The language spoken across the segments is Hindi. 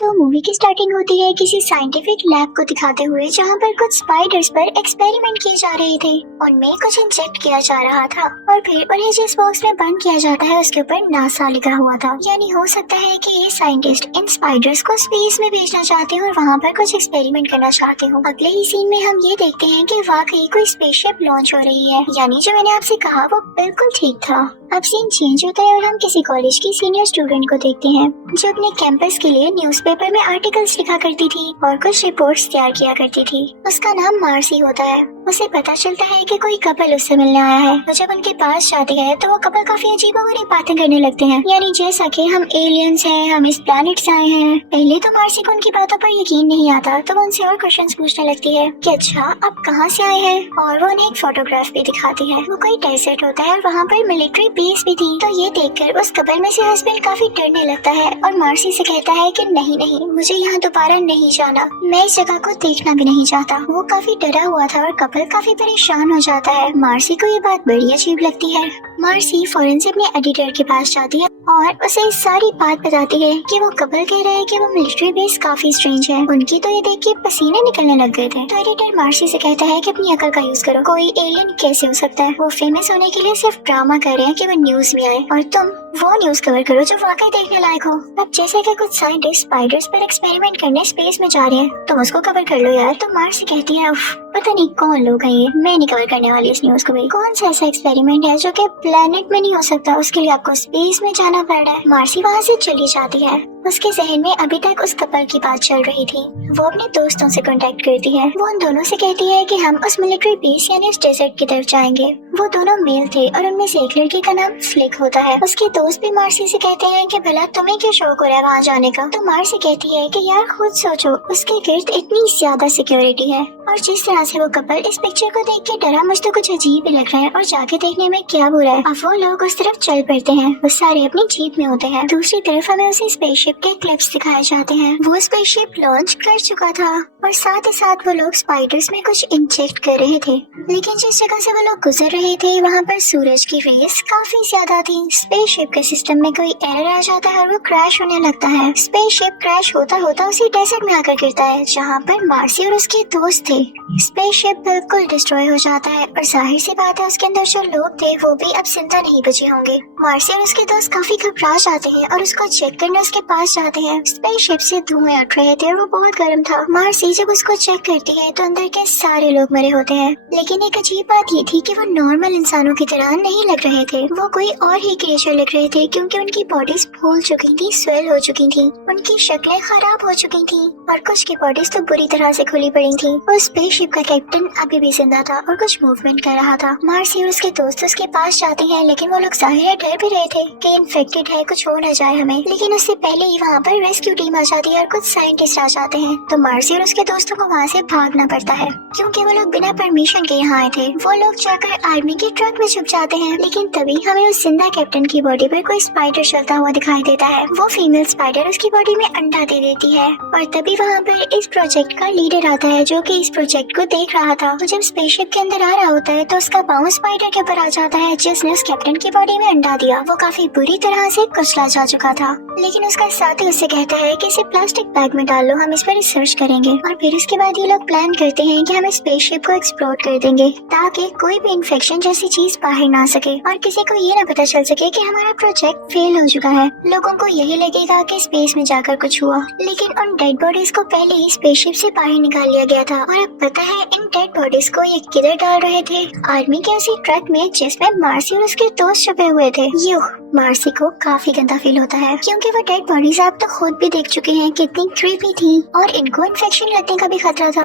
तो मूवी की स्टार्टिंग होती है किसी साइंटिफिक लैब को दिखाते हुए जहाँ पर कुछ स्पाइडर्स पर एक्सपेरिमेंट किए जा रहे थे। उनमें कुछ इंजेक्ट किया जा रहा था और फिर उन्हें जिस बॉक्स में बंद किया जाता है उसके ऊपर नासा लिखा हुआ था। यानी हो सकता है कि ये साइंटिस्ट इन स्पाइडर्स को स्पेस में भेजना चाहते हैं और वहाँ पर कुछ एक्सपेरिमेंट करना चाहते हो। अगले ही सीन में हम ये देखते हैं कि वाकई कोई स्पेसशिप लॉन्च हो रही है। यानी जो मैंने आपसे कहा वो बिल्कुल ठीक था। अब सीन चेंज होता है और हम किसी कॉलेज की सीनियर स्टूडेंट को देखते हैं जो अपने कैंपस के लिए न्यूज़पेपर में आर्टिकल्स लिखा करती थी और कुछ रिपोर्ट्स तैयार किया करती थी। उसका नाम मार्सी होता है। उसे पता चलता है कि कोई कपल उससे मिलने आया है। तो जब उनके पास जाती है तो वो कपल काफी अजीबोगरीब बातें करने लगते हैं। यानी जैसा कि हम एलियंस हैं, हम इस प्लैनेट से आए हैं। पहले तो मार्सी को उनकी बातों पर यकीन नहीं आता तो वो उनसे और क्वेश्चंस पूछने लगती है कि अच्छा आप कहाँ से आए हैं, और वो उन्हें एक फोटोग्राफ भी दिखाती है। वो कोई डेजर्ट होता है और वहाँ पर मिलिट्री बेस भी थी। तो ये देखकर उस कपल में से हस्बैंड काफी डरने लगता है और मार्सी से कहता है कि नहीं नहीं, मुझे यहाँ दोबारा नहीं जाना, मैं इस जगह को देखना भी नहीं चाहता। वो काफी डरा हुआ था और कपल काफी परेशान हो जाता है। मार्सी को ये बात बड़ी अजीब लगती है। मार्सी फौरन से अपने एडिटर के पास जाती है और उसे सारी बात बताती है कि वो कपल कह रहे हैं कि वो मिलिट्री बेस काफी स्ट्रेंज है। उनकी तो ये देख के पसीने निकलने लग गए थे। तो एडिटर मार्सी से कहता है कि अपनी अकल का यूज करो, कोई एलियन कैसे हो सकता है, वो फेमस होने के लिए सिर्फ ड्रामा कर रहे हैं कि वो न्यूज में आए, और तुम वो न्यूज कवर करो जो वाकई देखने लायक हो। अब जैसे कि कुछ साइंटिस्ट स्पाइडर्स पर एक्सपेरिमेंट करने स्पेस में जा रहे हैं, तुम उसको कवर कर लो यार। तो मार्सी कहती है पता नहीं कौन लोग हैं ये, मैं नहीं कवर करने वाली इस न्यूज को भी। कौन सा ऐसा एक्सपेरिमेंट है जो कि प्लेनेट में नहीं हो सकता, उसके लिए आपको स्पेस में जाना पड़ रहा है। मार्सी वहाँ से चली जाती है। उसके जहन में अभी तक उस कपल की बात चल रही थी। वो अपने दोस्तों से कांटेक्ट करती है। वो उन दोनों से कहती है कि हम उस मिलिट्री बेस यानी उस डेजर्ट की तरफ जाएंगे। वो दोनों मेल थे और उनमें से एक लड़के का नाम फ्लिक होता है। उसके दोस्त भी मार्सी से कहते हैं कि भला तुम्हें क्यों शौक हो रहा है वहाँ जाने का। तो मार्सी कहती है कि यार खुद सोचो, उसके गिर्द इतनी ज्यादा सिक्योरिटी है और जिस तरह से वो कपल इस पिक्चर को देख के डरा, मुझे तो कुछ अजीब ही लग रहा है और जाके देखने में क्या बुरा है। अब वो लोग उस तरफ चल पड़ते हैं। वो सारे अपनी जीप में होते हैं। दूसरी तरफ हमें उसे स्पेसशिप के क्लिप्स दिखाए जाते हैं। वो स्पेसशिप लॉन्च कर चुका था और साथ ही साथ वो लोग स्पाइडर्स में कुछ इंजेक्ट कर रहे थे। लेकिन जिस जगह से वो लोग गुजर रहे थे वहाँ पर सूरज की रेस काफी ज्यादा थी। स्पेसशिप के सिस्टम में कोई एरर आ जाता है और वो क्रैश होने लगता है। स्पेसशिप क्रैश होता होता उसी डेजर्ट में आकर गिरता है जहाँ पर मार्सी और उसके दोस्त थे। स्पेसशिप बिल्कुल डिस्ट्रॉय हो जाता है और जाहिर सी बात है उसके अंदर जो लोग थे वो भी अब जिंदा नहीं बचे होंगे। मार्सी और उसके दोस्त काफी घबरा जाते हैं और उसको चेक करने उसके पास जाते हैं। स्पेसशिप से धुएं उठ रहे थे और वो बहुत गर्म था। मार्सी जब उसको चेक करती है तो अंदर के सारे लोग मरे होते हैं। लेकिन एक अजीब बात ये थी कि वो नॉर्मल इंसानों की तरह नहीं लग रहे थे। वो कोई और ही क्रिएचर लग रहे थे क्योंकि उनकी बॉडीज फूल चुकी थी, स्वेल हो चुकी थी, उनकी शक्लें खराब हो चुकी थी और कुछ की बॉडीज तो बुरी तरह से खुली पड़ी थी। वो स्पेसशिप का कैप्टन अभी भी जिंदा था और कुछ मूवमेंट कर रहा था। मार्सी और उसके दोस्त उसके पास जाते हैं लेकिन वो लोग जाहिर है डर भी रहे थे कि इन्फेक्टेड है, कुछ हो न जाए हमें। लेकिन उससे पहले ही वहाँ पर रेस्क्यू टीम आ जाती है और कुछ साइंटिस्ट आ जाते हैं। तो मार्सी और उसके दोस्तों को वहाँ से भागना पड़ता है क्योंकि वो लोग बिना परमिशन के यहाँ आए थे। वो लोग जाकर आर्मी के ट्रक में छुप जाते हैं। लेकिन तभी हमें उस जिंदा कैप्टन की बॉडी पर कोई स्पाइडर चलता हुआ दिखाई देता है। वो फीमेल स्पाइडर उसकी बॉडी में अंडा दे देती है और तभी वहाँ पर इस प्रोजेक्ट का लीडर आता है जो कि इस प्रोजेक्ट को देख रहा था। तो जब स्पेसशिप के अंदर आ रहा होता है तो उसका पाँव स्पाइडर के ऊपर आ जाता है जिसने उस कैप्टन की बॉडी में अंडा दिया। वो काफी बुरी तरह से कुचला जा चुका था। लेकिन उसका साथी उससे कहता है कि इसे प्लास्टिक बैग में डाल लो, हम इस पर रिसर्च करेंगे। और फिर उसके बाद ये लोग प्लान करते हैं कि हम इस स्पेसशिप को एक्सप्लोर कर देंगे ताकि कोई भी इन्फेक्शन जैसी चीज बाहर ना सके और किसी को ये ना पता चल सके कि हमारा प्रोजेक्ट फेल हो चुका है। लोगों को यही लगेगा कि स्पेस में जाकर कुछ हुआ। लेकिन उन डेड बॉडीज को पहले ही स्पेसशिप से बाहर निकाल लिया गया था और अब पता है इन डेड बॉडीज को ये किधर डाल रहे थे? आर्मी के उसी ट्रक में जिसमें मार्सी और उसके दोस्त छुपे हुए थे। मार्सी को काफी गंदा फील होता है क्योंकि वो डेड बॉडीज आप तो खुद भी देख चुके हैं कितनी क्रीपी थी और इनको इन्फेक्शन लगने का भी खतरा था।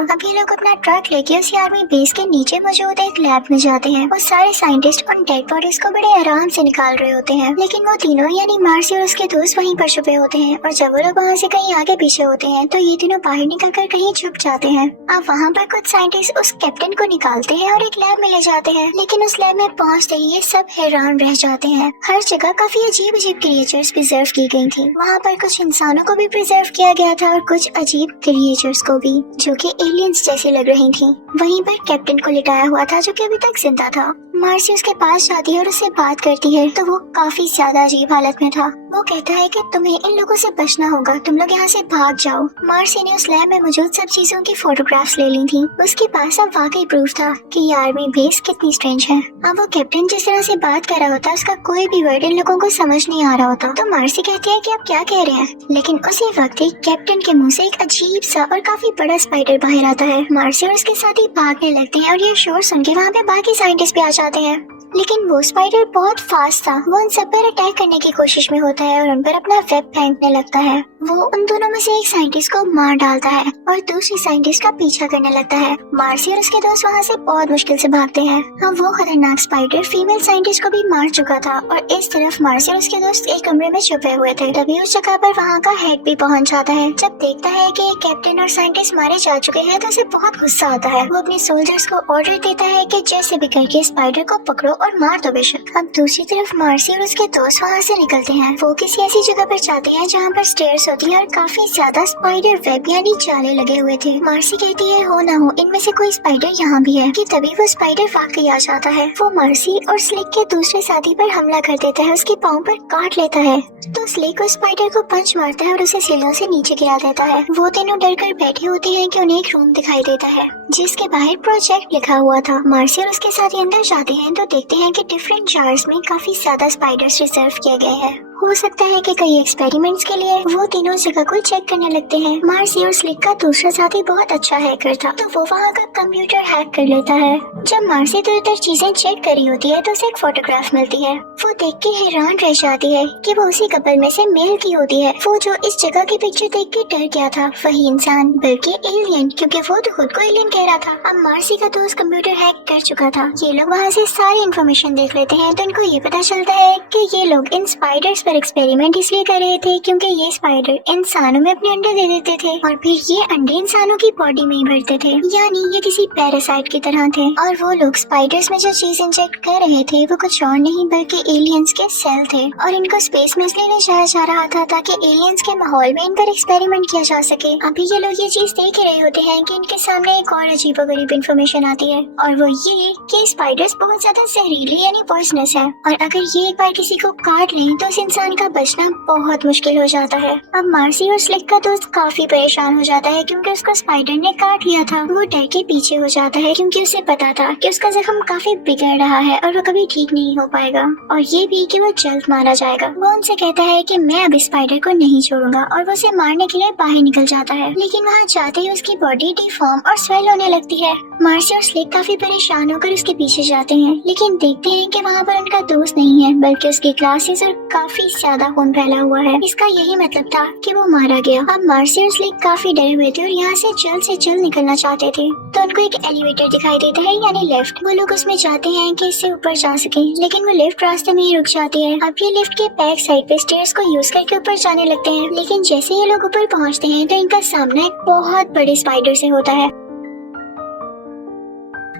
अब ये लोग अपना ट्रक लेके उसी आर्मी बेस के नीचे मौजूद एक लैब में जाते हैं। वो सारे साइंटिस्ट उन डेड बॉडीज को बड़े आराम से निकाल रहे होते हैं। लेकिन वो तीनों यानी मार्सी और उसके दोस्त वहीं पर छुपे होते हैं और जब वो लोग वहाँ से कहीं आगे पीछे होते हैं तो ये तीनों बाहर निकलकर कहीं छुप जाते हैं। अब वहाँ पर कुछ साइंटिस्ट उस कैप्टन को निकालते हैं और एक लैब में ले जाते हैं। लेकिन उस लैब में पहुँचते ही ये सब हैरान रह जाते हैं। हर जगह काफी अजीब अजीब क्रिएचर्स प्रिजर्व की गई थी। वहाँ पर कुछ इंसानों को भी प्रिजर्व किया गया था और कुछ अजीब क्रिएचर्स को भी जो कि एलियंस जैसी लग रही थी। वहीं पर कैप्टन को लिटाया हुआ था जो कि अभी तक जिंदा था। मार्सी उसके पास जाती है और उससे बात करती है तो वो काफी ज्यादा अजीब हालत में था। वो कहता है कि तुम्हें इन लोगों से बचना होगा, तुम लोग यहाँ से भाग जाओ। मार्सी ने उस लैब में मौजूद सब चीजों की फोटोग्राफ्स ले ली थी। उसके पास अब वाकई प्रूफ था कि ये आर्मी बेस कितनी स्ट्रेंज है। अब वो कैप्टन जिस तरह से बात कर रहा होता उसका कोई भी वर्ड इन लोगों को समझ नहीं आ रहा होता। तो मार्सी कहती है कि आप क्या कह रहे हैं, लेकिन उसी वक्त ही कैप्टन के मुंह से एक अजीब सा और काफी बड़ा स्पाइडर बाहर आता है। मार्सी और उसके साथी भागने लगते हैं और ये शोर सुन के वहाँ पे बाकी साइंटिस्ट भी आ जाते हैं। लेकिन वो स्पाइडर बहुत फास्ट था। वो उन सब पर अटैक करने की कोशिश में होता है और उन पर अपना वेब फेंकने लगता है। वो उन दोनों में से एक साइंटिस्ट को मार डालता है और दूसरी साइंटिस्ट का पीछा करने लगता है। मार्सी और उसके दोस्त वहाँ से बहुत मुश्किल से भागते हैं। हाँ, वो खतरनाक स्पाइडर फीमेल साइंटिस्ट को भी मार चुका था और इस तरफ मार्सी और उसके दोस्त एक कमरे में छुपे हुए थे। तभी उस जगह पर वहाँ का हेड भी पहुँच जाता है। जब देखता है कि कैप्टन और साइंटिस्ट मारे जा चुके हैं तो उसे बहुत गुस्सा आता है। वो अपने सोल्जर्स को ऑर्डर देता है कि जैसे भी करके स्पाइडर को पकड़ो और मार दो बेशक। अब दूसरी तरफ मार्सी और उसके दोस्त वहाँ से निकलते हैं। वो किसी ऐसी जगह पर जाते हैं जहाँ पर स्टेयर्स होती है और काफी ज्यादा स्पाइडर वेब यानी जाले लगे हुए थे। मार्सी कहती है हो ना हो इनमें से कोई स्पाइडर यहाँ भी है कि तभी वो स्पाइडर वाकई आ जाता है। वो मार्सी और स्लिक के दूसरे साथी पर हमला कर देता है, उसके पाँव पर काट लेता है। तो स्लिक उस स्पाइडर को पंच मारता है और उसे सीढ़ियों से नीचे गिरा देता है। वो तीनों डर कर बैठे होते हैं कि उन्हें एक रूम दिखाई देता है जिसके बाहर प्रोजेक्ट लिखा हुआ था। मार्सी और उसके साथी अंदर जाते हैं तो देखते हैं कि डिफरेंट जार्स में काफी ज्यादा स्पाइडर्स रिजर्व किए गए हैं। हो सकता है कि कई एक्सपेरिमेंट्स के लिए। वो तीनों जगह को चेक करने लगते हैं। मार्सी और स्लिक का दूसरा साथी बहुत अच्छा हैकर था तो वो वहाँ का कंप्यूटर हैक कर लेता है। जब मार्सी इधर चीजें चेक कर रही होती है तो उसे एक फोटोग्राफ मिलती है। वो देख के हैरान रह जाती है कि वो उसी कपल में से मेल की होती है। वो जो इस जगह की पिक्चर देख के डर गया था वही इंसान बल्कि एलियन, क्योंकि वो तो खुद को एलियन कह रहा था। अब मार्सी का दोस्त कंप्यूटर हैक कर चुका था। ये लोग वहाँ से सारी इन्फॉर्मेशन देख लेते हैं तो इनको ये पता चलता है कि ये लोग इन स्पाइडर्स पर एक्सपेरिमेंट इसलिए कर रहे थे क्योंकि ये स्पाइडर इंसानों में अपने अंडे दे देते थे और फिर ये अंडे इंसानों की बॉडी में ही भरते थे, यानी ये किसी पैरासाइट की तरह थे। और वो लोग स्पाइडर्स में जो चीज इंजेक्ट कर रहे थे वो कुछ और नहीं बल्कि एलियंस के सेल थे और इनको स्पेस में इसलिए ले जाया जा रहा था ताकि एलियंस के माहौल में इन पर एक्सपेरिमेंट किया जा सके। अभी ये लोग ये चीज देख ही रहे होते हैं कि इनके सामने एक और अजीबोगरीब इंफॉर्मेशन आती है और वो ये कि स्पाइडर्स बहुत ज्यादा जहरीली यानी पॉइजनस है और अगर ये एक बार किसी को काट लें तो उस इंसान का बचना बहुत मुश्किल हो जाता है। अब मार्सी और स्लिक का दोस्त काफी परेशान हो जाता है क्योंकि उसको स्पाइडर ने काट लिया था। वो डर के पीछे हो जाता है क्योंकि उसे पता था कि उसका जख्म काफी बिगड़ रहा है और वो कभी ठीक नहीं हो पाएगा और ये भी कि वो जल्द मारा जाएगा। वो उनसे कहता है कि मैं अब स्पाइडर को नहीं छोड़ूंगा और वो उसे मारने के लिए बाहर निकल जाता है, लेकिन वहाँ जाते ही उसकी बॉडी डिफॉर्म और स्वेल होने लगती है। मार्सी और स्लिक काफी परेशान होकर उसके पीछे जाते हैं लेकिन देखते हैं कि वहाँ पर उनका दोस्त नहीं है बल्कि उसकी ग्लासेस और काफी ज्यादा खून फैला हुआ है। इसका यही मतलब था कि वो मारा गया। अब मार्सी और स्लिक काफी डरे हुए थे और यहाँ से जल्द निकलना चाहते थे तो उनको एक एलिवेटर दिखाई देता है यानी लिफ्ट। वो लोग उसमें जाते हैं कि इससे ऊपर जा सके लेकिन वो लिफ्ट रास्ते में ही रुक जाती है। अब ये लिफ्ट के बैक साइड पे स्टेयर्स को यूज करके ऊपर जाने लगते हैं लेकिन जैसे ये लोग ऊपर पहुँचते हैं तो इनका सामना एक बहुत बड़े स्पाइडर से होता है।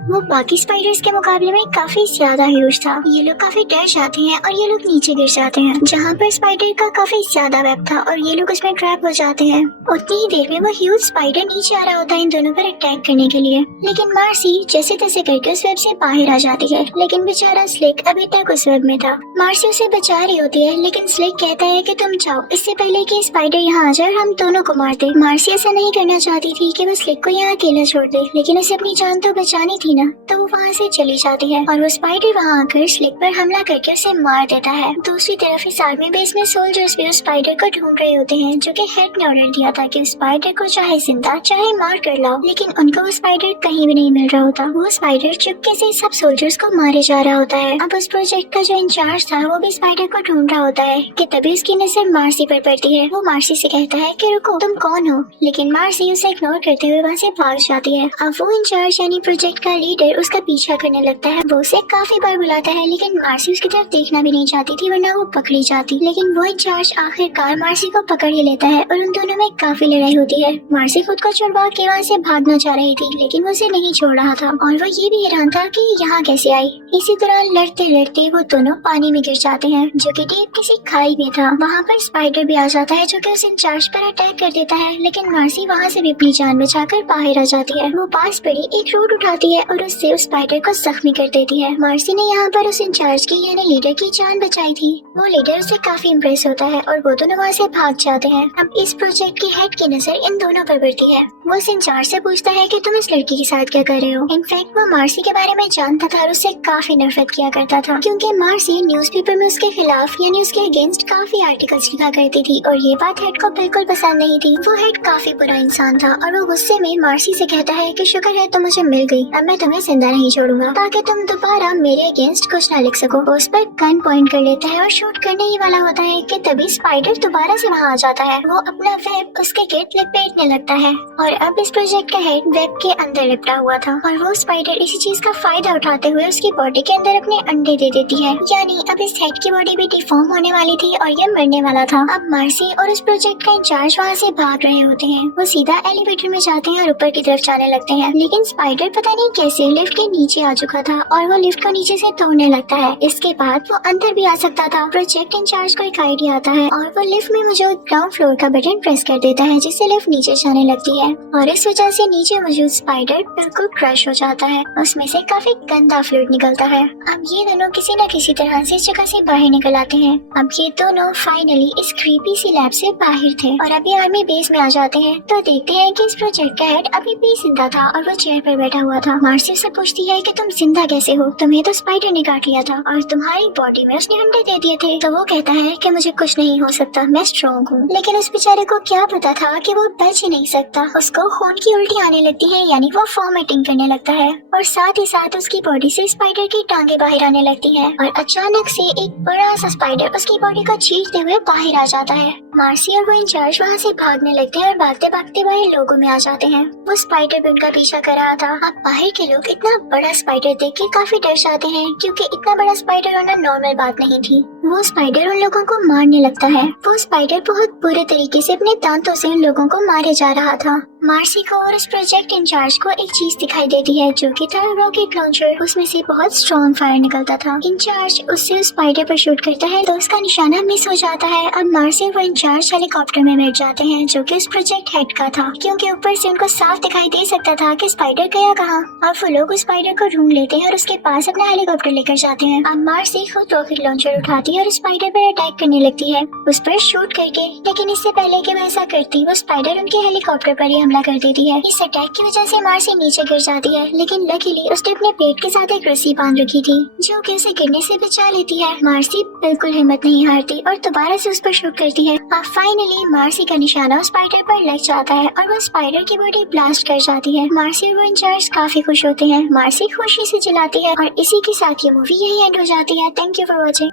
वो बाकी स्पाइडर्स के मुकाबले में काफी ज्यादा ह्यूज था। ये लोग काफी डर जाते हैं और ये लोग नीचे गिर जाते हैं जहाँ पर स्पाइडर का काफी ज्यादा वेब था और ये लोग उसमें ट्रैप हो जाते हैं। उतनी ही देर में वो ह्यूज स्पाइडर नीचे आ रहा होता है इन दोनों पर अटैक करने के लिए, लेकिन मार्सी जैसे तैसे करके उस वेब से बाहर आ जाती है लेकिन बेचारा स्लिक अभी तक उस वेब में था। मार्सी उसे बचा रही होती है लेकिन स्लिक कहता है कि तुम जाओ इससे पहले कि स्पाइडर यहाँ आ जाए और हम दोनों को मार दे। मार्सी ऐसा नहीं करना चाहती थी कि वो स्लिक को यहाँ अकेला छोड़ दे लेकिन उसे अपनी जान तो बचानी थी ना, तो वो वहाँ से चली जाती है और वो स्पाइडर वहाँ आकर स्लिक पर हमला करके उसे मार देता है। दूसरी तरफ इस आर्मी बेस में सोल्जर्स भी उस स्पाइडर को ढूंढ रहे होते हैं जो कि हेड ने ऑर्डर दिया था कि उस स्पाइडर को चाहे जिंदा चाहे मार कर लाओ, लेकिन उनको वो स्पाइडर कहीं भी नहीं मिल रहा होता। वो स्पाइडर चुपके से सब सोल्जर्स को मारे जा रहा होता है। अब उस प्रोजेक्ट का जो इंचार्ज था वो भी स्पाइडर को ढूंढ रहा होता है कि तभी उसकी नजर मार्सी पर पड़ती है। वो मार्सी से कहता है कि रुको तुम कौन हो, लेकिन मार्सी उसे इग्नोर करते हुए वहाँ से भाग जाती है। अब वो इंचार्ज यानी प्रोजेक्ट का लीडर उसका पीछा करने लगता है। वो उसे काफी बार बुलाता है लेकिन मार्सी उसकी तरफ देखना भी नहीं चाहती थी वरना वो पकड़ी जाती, लेकिन वो इंचार्ज आखिरकार मार्सी को पकड़ ही लेता है और उन दोनों में काफी लड़ाई होती है। मार्सी खुद को छुड़वा के वहाँ से भागना चाह रही थी लेकिन वो उसे नहीं छोड़ रहा था और वो ये भी हैरान था कि यहाँ कैसे आई। इसी दौरान लड़ते लड़ते वो दोनों पानी में गिर जाते हैं जो कि डीप किसी खाई में था। वहाँ पर स्पाइडर भी आ जाता है जो कि उस इंचार्ज पर अटैक कर देता है लेकिन मार्सी वहाँ से भी अपनी जान बचाकर बाहर आ जाती है। वो पास पड़ी एक रोड उठाती है और उससे उस स्पाइडर को जख्मी कर देती है। मार्सी ने यहाँ पर उस इंचार्ज की यानी लीडर की जान बचाई थी। वो लीडर उससे काफी इम्प्रेस होता है और वो दोनों वहाँ से भाग जाते हैं। अब इस प्रोजेक्ट की हेड की नजर इन दोनों पर पड़ती है। वो उस इंचार्ज से पूछता है कि तुम इस लड़की के साथ क्या कर रहे हो। इनफैक्ट वो मार्सी के बारे में जानता था और उससे काफी नफरत किया करता था, क्योंकि मार्सी न्यूज़पेपर में उसके खिलाफ यानी उसके अगेंस्ट काफी आर्टिकल्स लिखा करती थी और ये बात हेड को बिल्कुल पसंद नहीं थी। वो हेड काफी बुरा इंसान था और वो गुस्से में मार्सी से कहता है कि शुक्र है तुम मुझे मिल गई, अब मैं तुम्हें जिंदा नहीं छोड़ूंगा ताकि तुम दोबारा मेरे अगेंस्ट कुछ न लिख सको। वो उस पर गन पॉइंट कर लेता है और शूट करने ही वाला होता है कि तभी स्पाइडर दोबारा से वहाँ आ जाता है। वो अपना वेब उसके गेट लपेटने लगता है और अब इस प्रोजेक्ट का हेड वेब के अंदर लिपटा हुआ था और वो स्पाइडर इसी चीज का फायदा उठाते हुए उसकी बॉडी के अंदर अपने अंडे दे देती है। यानी अब इस हेड की बॉडी भी डिफॉर्म होने वाली थी और ये मरने वाला था। अब मार्सी और इस प्रोजेक्ट का इंचार्ज वहाँ से भाग रहे होते हैं। वो सीधा एलिवेटर में जाते हैं और ऊपर की तरफ जाने लगते हैं, लेकिन स्पाइडर पता नहीं कैसे लिफ्ट के नीचे आ चुका था और वो लिफ्ट को नीचे से तोड़ने लगता है। इसके बाद वो अंदर भी आ सकता था। प्रोजेक्ट इंचार्ज को एक आइडिया आता है और वो लिफ्ट में मौजूद ग्राउंड फ्लोर का बटन प्रेस कर देता है, जिससे लिफ्ट नीचे जाने लगती है और इस वजह से नीचे मौजूद स्पाइडर बिल्कुल क्रश हो जाता है। उसमें से काफी गंदा फ्लूइड निकलता है। अब ये दोनों किसी न किसी तरह से इस जगह से बाहर निकल आते हैं। अब ये दोनों फाइनली इस क्रीपी सी लैब से बाहर थे और अभी आर्मी बेस में आ जाते हैं तो देखते हैं कि इस प्रोजेक्ट का हेड अभी भी जिंदा था और वो चेयर पर बैठा हुआ था। मार्सी से पूछती है कि तुम जिंदा कैसे हो, तुम्हें तो स्पाइडर ने काट लिया था और तुम्हारी बॉडी में उसने अंडे दे दिए थे। तो वो कहता है कि मुझे कुछ नहीं हो सकता, मैं स्ट्रॉन्ग हूँ। लेकिन उस बेचारे को क्या पता था कि वो बच ही नहीं सकता। उसको खून की उल्टी आने लगती है, यानी वो वॉमिटिंग करने लगता है और साथ ही साथ उसकी बॉडी से स्पाइडर की टांगे बाहर आने लगती हैं और अचानक से एक बड़ा सा स्पाइडर उसकी बॉडी को चीरते हुए बाहर आ जाता है। मार्सी और वो इंचार्ज वहाँ से भागने लगते हैं और भागते भागते बाहर लोगों में आ जाते हैं। वो स्पाइडर भी उनका पीछा कर रहा था। अब बाहर के लोग इतना बड़ा स्पाइडर देख के काफी डर जाते हैं, क्योंकि इतना बड़ा स्पाइडर होना नॉर्मल बात नहीं थी। वो स्पाइडर उन लोगों को मारने लगता है। वो स्पाइडर बहुत बुरे तरीके से अपने दांतों से उन लोगों को मारे जा रहा था। मार्सी को और उस प्रोजेक्ट इंचार्ज को एक चीज दिखाई देती है जो कि था रॉकेट लॉन्चर। उसमें से बहुत स्ट्रॉन्ग फायर निकलता था। इंचार्ज उससे उस स्पाइडर पर शूट करता है तो उसका निशाना मिस हो जाता है। अब मार्सी और वो इंचार्ज हेलीकॉप्टर में बैठ जाते हैं जो कि उस प्रोजेक्ट हेड का था, क्योंकि ऊपर से उनको साफ दिखाई दे सकता था कि स्पाइडर गया कहाँ। अब वो लोग उस स्पाइडर को ढूंढ लेते हैं और उसके पास अपना हेलीकॉप्टर लेकर जाते हैं। अब मार्सी खुद रॉकेट लॉन्चर उठाती है और स्पाइडर पर अटैक करने लगती है, उस पर शूट करके। लेकिन इससे पहले कि वो ऐसा करती, वो स्पाइडर उनके हेलीकॉप्टर पर ही हमला कर देती है। इस अटैक की वजह से मार्सी नीचे गिर जाती है, लेकिन लकीली उसने अपने पेट के साथ एक रस्सी बांध रखी थी जो कि उसे गिरने से बचा लेती है। मार्सी बिल्कुल हिम्मत नहीं हारती और दोबारा से उस पर शूट करती है। अब फाइनली मार्सी का निशाना स्पाइडर पर लग जाता है और वो स्पाइडर की बॉडी ब्लास्ट कर जाती है। मार्सी और वो इंचार्ज काफी खुश होते हैं। मार्सी खुशी से चिल्लाती है और इसी के साथ ये मूवी यही एंड हो जाती है। Thank you for watching.